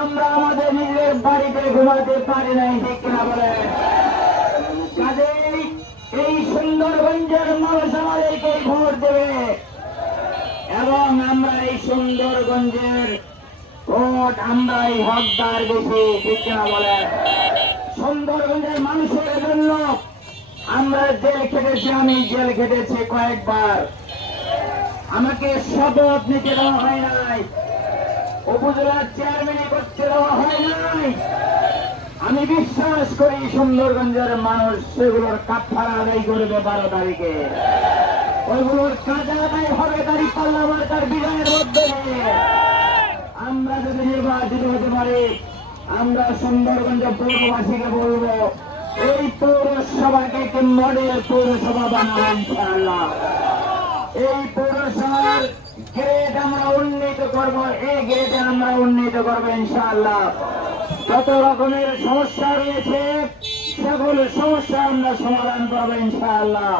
আমরা আমাদের নিজের বাড়িতে ঘুমাতে পারি নাই, ঠিক কিনা বলে? কাজেই এই সুন্দরগঞ্জের মানুষ আমাদেরকে ভোট দেবে এবং আমরা এই সুন্দরগঞ্জের ভোট আমরাই হকদার বেশি, ঠিক কিনা বলে? সুন্দরগঞ্জের মানুষের জন্য আমরা জেল খেটেছি, আমি জেল খেটেছি কয়েকবার। আমাকে শপথ নিতে দেওয়া হয় নাই, উপজেলার চেয়ারম্যান করতে দেওয়া হয় নাই। আমি বিশ্বাস করি সুন্দরগঞ্জের মানুষ সেগুলোর কাফারা আদায় করবে 12 তারিখে। ওইগুলোর কাজা আদায় হবে দাঁড়িপাল্লা মার্কার বিজয়ের মধ্যে। আমরা যদি নির্বাচিত হতে পারি, আমরা সুন্দরগঞ্জ পৌরবাসীকে বলবো এই পৌরসভাকে একটি মডেল পৌরসভা বানাবো ইনশাআল্লাহ। এই পৌরসভার গ্রেড আমরা উন্নীত করব, এই গ্রেডে আমরা উন্নীত করবো ইনশাআল্লাহ। যত রকমের সমস্যা রয়েছে সেগুলো সমস্যা আমরা সমাধান করবো ইনশাআল্লাহ।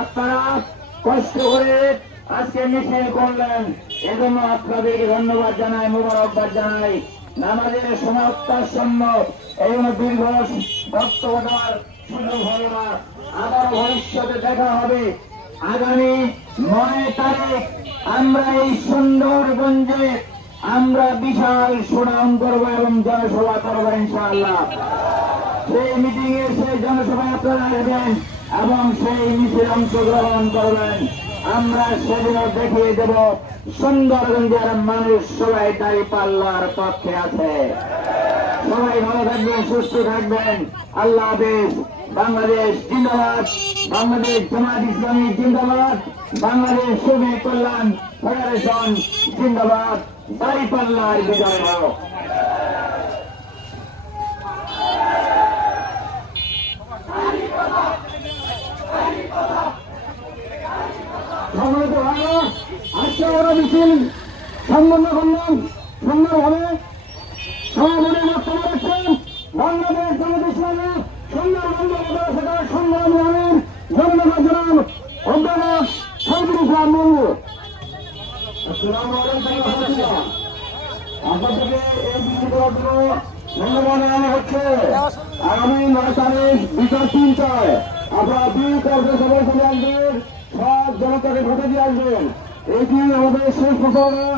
আপনারা কষ্ট করে আজকে মিছিল করলেন, এজন্য আপনাদেরকে ধন্যবাদ জানাই, মোবারকবাদ জানাই। নামাজের সমাপ্তাসন্ন এই দীর্ঘ বক্তব্য দেওয়ার সুযোগ হলো না। আবার ভবিষ্যতে দেখা হবে। আগামী 9 তারিখ আমরা এই সুন্দরগঞ্জে আমরা বিশাল সুনাম করব এবং জনসভা করবো ইনশাআল্লাহ। সেই মিটিং এ সেই জনসভায় আপনারা আসবেন এবং সেই মিছিলে অংশগ্রহণ করবেন। আমরা সেদিন দেখিয়ে দেব সুন্দরগঞ্জের মানুষ সবাই দাঁড়িপাল্লার পক্ষে আছে। সবাই ভালো থাকবেন, সুস্থ থাকবেন। আল্লাহ হাফেজ। বাংলাদেশ জিন্দাবাদ, বাংলাদেশ জামাত ইসলামী জিন্দাবাদ, বাংলাদেশ শ্রমিক কল্যাণ ফেডারেশন জিন্দাবাদ। দাঁড়িপাল্লার বিজয় হোক। আজকে ওরা মিছিল সম্পন্ন করলাম সুন্দরভাবে। সমাধানের বক্তব্য রাখছেন বাংলাদেশ জামাত ইসলামী সুন্দরগঞ্জ সেটার সংগ্রামী আমির জননেতা জনাব অধ্যাপক শহীদুল ইসলাম মঞ্জু। আপনাদেরকে এই মিছিল করার জন্য ধন্যবাদ জানানো হচ্ছে। আগামী 9 তারিখ বিকাল 3টায় আপনারা 2 পর্যায়ে সবাই চলে আসবেন, সব জনতাকে ভোটে দিয়ে আসবেন। এটি আমাদের শেষ প্রচারণা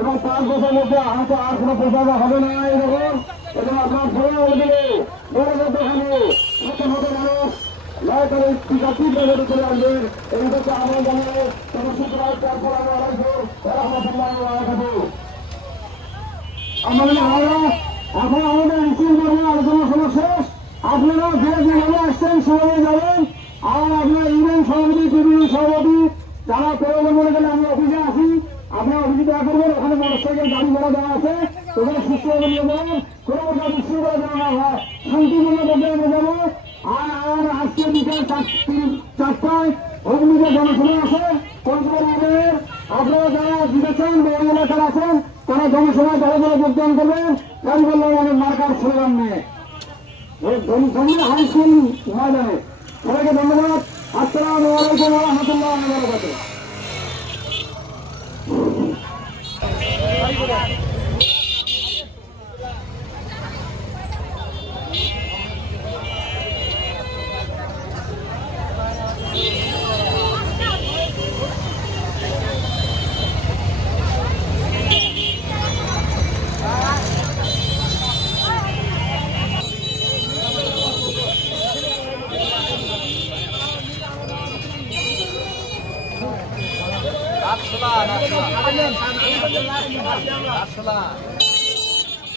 এবং 5 বছরের মধ্যে হয়তো আর কোনো প্রচারণা হবে না এরকম। এবং আপনার ধরে দিলে বড় দেখানো সচেতন হতে মানুষ 9 তারিখ বিকাল 3টায় চলে আসবেন। এই হচ্ছে আমরা জানাবো চন্দ্রশেখর তারপর আমরা রাখবো এখন আমাদের মিছিল করবো, আলোচনা সভা শেষ। আপনারা যে যেভাবে আসছেন সেভাবে যাবেন। আর আপনার ইউনিয়ন সভাপতি, ট্রিবিউন সভাপতি যারা প্রয়োজন মনে গেলে আমি অফিসে আসি, আপনার অফিসে দেখা করবেন। ওখানে মোটরসাইকেল গাড়ি ভাড়া দেওয়া আছে, ওখানে সুস্থভাবে নিয়ে যাবেন। কোনো প্রকার বিশৃঙ্খলা যেন না হয়, শান্তিপূর্ণ ভাবে আমরা যাবো। আর আজকে বিকাল 4টায় অগ্নিতে জনসভা আছে পঞ্চগড়ের। আপনারা যারা জিতেছেন বা ওই এলাকার আছেন তারা জনসভায় দলে দলে যোগদান করবেন। গাড়ি বললাম অনেক মার্কার স্লোগান নিয়ে হাই স্কুল ময়দানে। সবাইকে ধন্যবাদ। আসসালামু আলাইকুম ওয়া রাহমাতুল্লাহি ওয়া বারাকাতুহু। আসলা